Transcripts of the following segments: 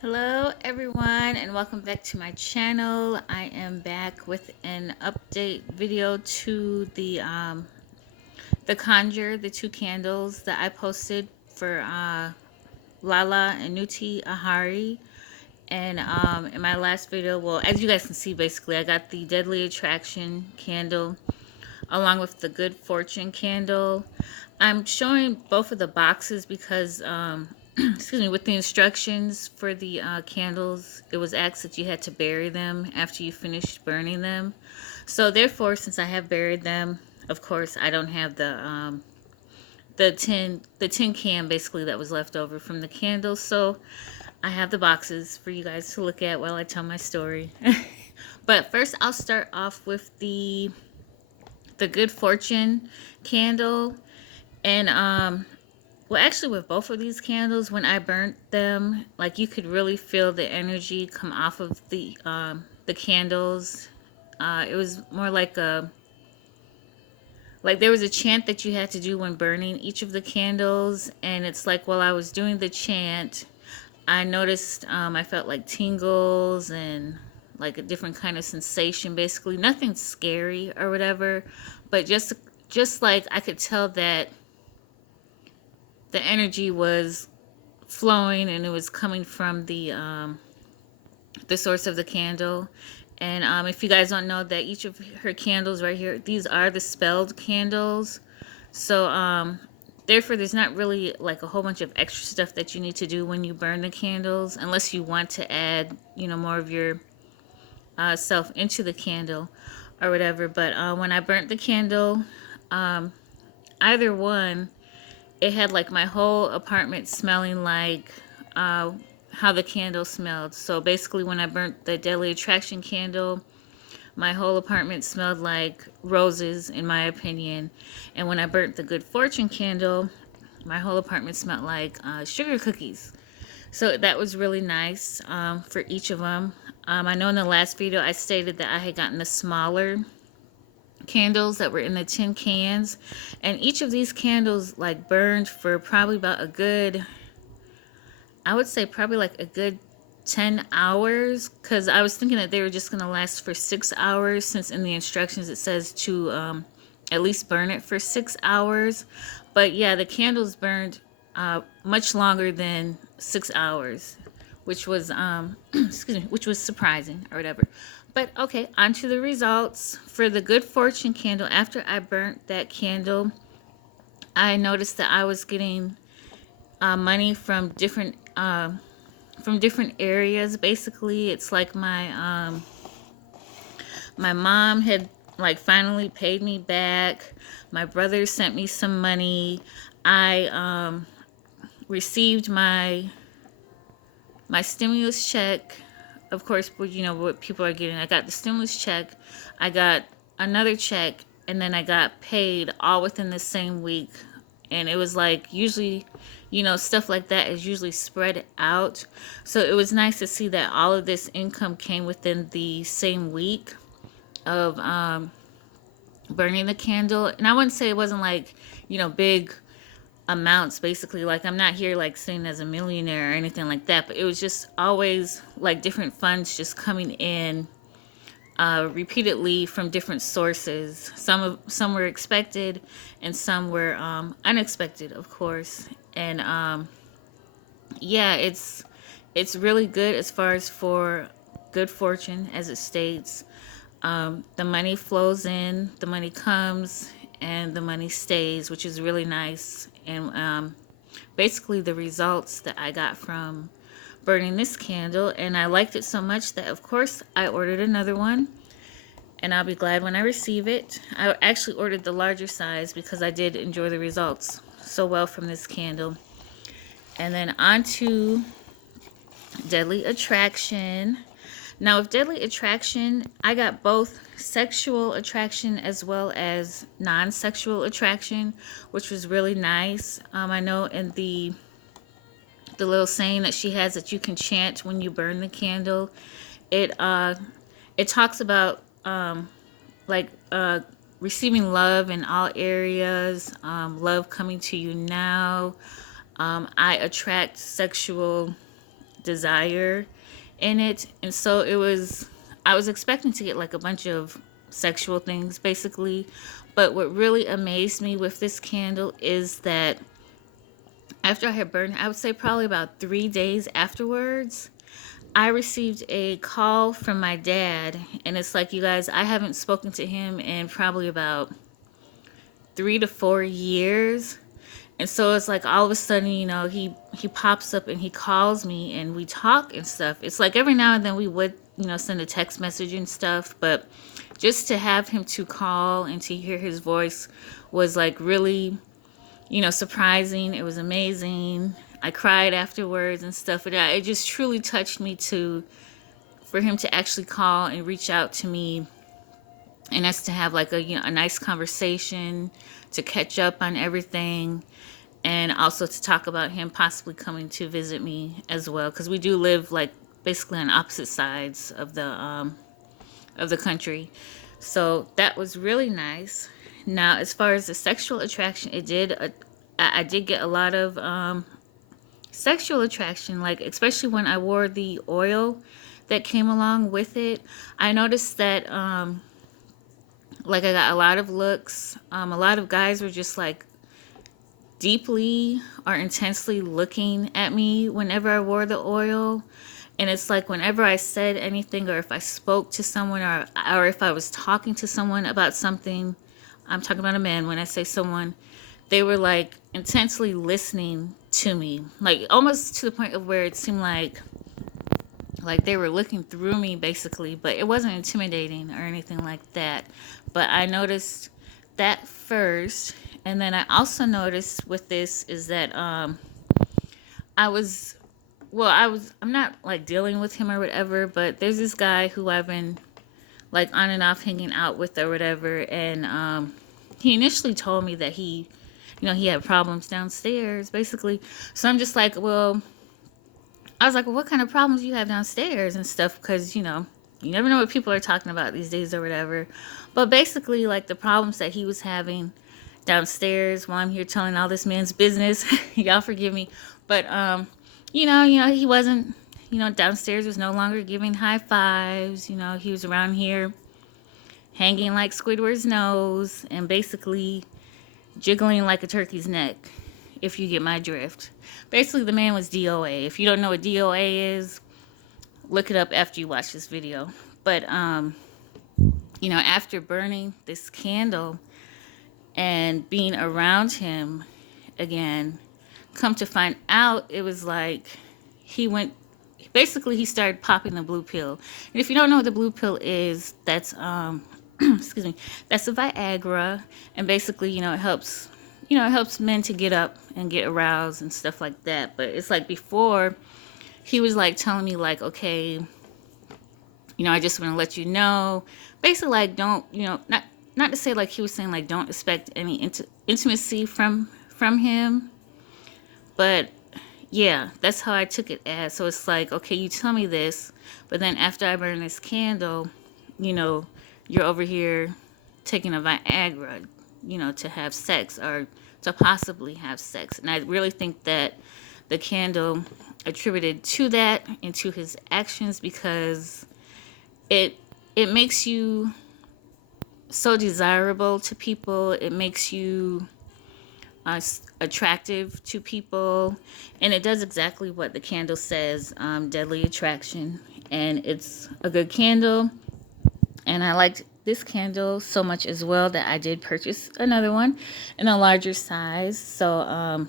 Hello everyone and welcome back to my channel. I am back with an update video to the Conjure, the two candles that I posted for Lala Inuti Ahari. And in my last video, well, as you guys can see, basically I got the Deadly Attraction candle along with the Good Fortune candle. I'm showing both of the boxes because, excuse me, with the instructions for the candles, it was asked that you had to bury them after you finished burning them. So therefore, since I have buried them, of course, I don't have the tin can basically that was left over from the candles. So I have the boxes for you guys to look at while I tell my story. But first, I'll start off with the Good Fortune candle. And well, actually with both of these candles, when I burnt them, like you could really feel the energy come off of the candles. It was more like there was a chant that you had to do when burning each of the candles, and it's like while I was doing the chant, I noticed I felt like tingles and like a different kind of sensation. Basically, nothing scary or whatever, but just like I could tell that the energy was flowing and it was coming from the source of the candle. And if you guys don't know, that each of her candles right here, these are the spelled candles. So therefore there's not really like a whole bunch of extra stuff that you need to do when you burn the candles, unless you want to add, more of your self into the candle or whatever. But when I burnt the candle, either one, it had like my whole apartment smelling like how the candle smelled. So basically, when I burnt the Deadly Attraction candle, my whole apartment smelled like roses, in my opinion. And when I burnt the Good Fortune candle, my whole apartment smelled like sugar cookies. So that was really nice for each of them. I know in the last video I stated that I had gotten the smaller candles that were in the tin cans, and each of these candles like burned for probably about a good, I would say probably like a good 10 hours, because I was thinking that they were just going to last for 6 hours, since in the instructions it says to at least burn it for 6 hours. But yeah, the candles burned much longer than 6 hours, which was excuse me, which was surprising or whatever. But okay, on to the results for the Good Fortune candle. After I burnt that candle, I noticed that I was getting money from different areas. Basically, it's like my mom had like finally paid me back. My brother sent me some money. I received my stimulus check. Of course, what people are getting. I got the stimulus check. I got another check, and then I got paid all within the same week. And it was like usually, stuff like that is usually spread out. So it was nice to see that all of this income came within the same week of burning the candle. And I wouldn't say it wasn't like, big amounts. Basically, like I'm not here like sitting as a millionaire or anything like that, but it was just always like different funds just coming in repeatedly from different sources. Some were expected, and some were unexpected, of course. And yeah, it's really good as far as for Good Fortune, as it states. The money flows in, the money comes, and the money stays, which is really nice. And basically, the results that I got from burning this candle, and I liked it so much that, of course, I ordered another one, and I'll be glad when I receive it. I actually ordered the larger size because I did enjoy the results so well from this candle. And then on to Deadly Attraction. Now, with Deadly Attraction, I got both sexual attraction as well as non-sexual attraction, which was really nice. I know in the little saying that she has that you can chant when you burn the candle, it talks about like receiving love in all areas, love coming to you now. I attract sexual desire in it. And so it was, I was expecting to get like a bunch of sexual things basically. But what really amazed me with this candle is that after I had burned, I would say probably about 3 days afterwards, I received a call from my dad. And it's like, you guys, I haven't spoken to him in probably about 3 to 4 years. And so it's like all of a sudden, he pops up and he calls me and we talk and stuff. It's like every now and then we would, send a text message and stuff, but just to have him to call and to hear his voice was like really, surprising. It was amazing. I cried afterwards and stuff. It just truly touched me for him to actually call and reach out to me and us to have like a nice conversation, to catch up on everything, and also to talk about him possibly coming to visit me as well, because we do live like basically on opposite sides of the country. So that was really nice. Now, as far as the sexual attraction, I did get a lot of sexual attraction, like especially when I wore the oil that came along with it. I noticed that like I got a lot of looks. A lot of guys were just like deeply or intensely looking at me whenever I wore the oil. And it's like whenever I said anything, or if I spoke to someone, or if I was talking to someone about something, I'm talking about a man. When I say someone, they were like intensely listening to me, like almost to the point of where it seemed like they were looking through me basically, but it wasn't intimidating or anything like that. But I noticed that first. And then I also noticed with this is that I was I'm not like dealing with him or whatever, but there's this guy who I've been like on and off hanging out with or whatever. And he initially told me that he had problems downstairs basically. So I'm just like, well, I was like, well, what kind of problems you have downstairs and stuff? Because, you never know what people are talking about these days or whatever. But basically, like the problems that he was having downstairs while I'm here telling all this man's business, y'all forgive me. But, he wasn't, downstairs was no longer giving high fives. He was around here hanging like Squidward's nose and basically jiggling like a turkey's neck, if you get my drift. Basically, the man was DOA. If you don't know what DOA is, look it up after you watch this video. But, after burning this candle and being around him again, come to find out, it was like he started popping the blue pill. And if you don't know what the blue pill is, that's, excuse me, that's a Viagra. And basically, it helps men to get up and get aroused and stuff like that. But it's like before, he was like telling me like, okay, I just want to let you know, basically like don't, not to say like he was saying like don't expect any intimacy from him, but yeah, that's how I took it as. So it's like, okay, you tell me this, but then after I burn this candle, you're over here taking a Viagra, to have sex or to possibly have sex. And I really think that the candle attributed to that and to his actions, because it makes you so desirable to people. It makes you attractive to people, and it does exactly what the candle says, deadly attraction. And it's a good candle, and I liked this candle so much as well that I did purchase another one in a larger size. So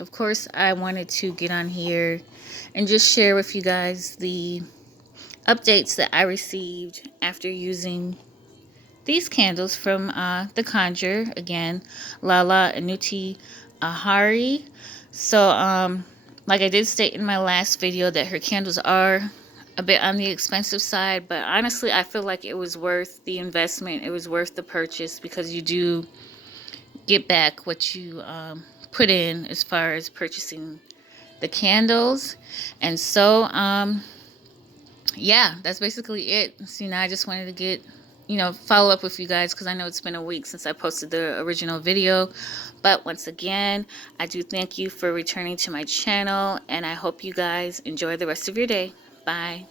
of course I wanted to get on here and just share with you guys the updates that I received after using these candles from the Conjure, again, Lala Inuti Ahari. So like I did state in my last video that her candles are a bit on the expensive side, but honestly I feel like it was worth the investment. It was worth the purchase, because you do get back what you put in as far as purchasing the candles. And so yeah, that's basically it. So I just wanted to get follow up with you guys because I know it's been a week since I posted the original video. But once again, I do thank you for returning to my channel, and I hope you guys enjoy the rest of your day. Bye.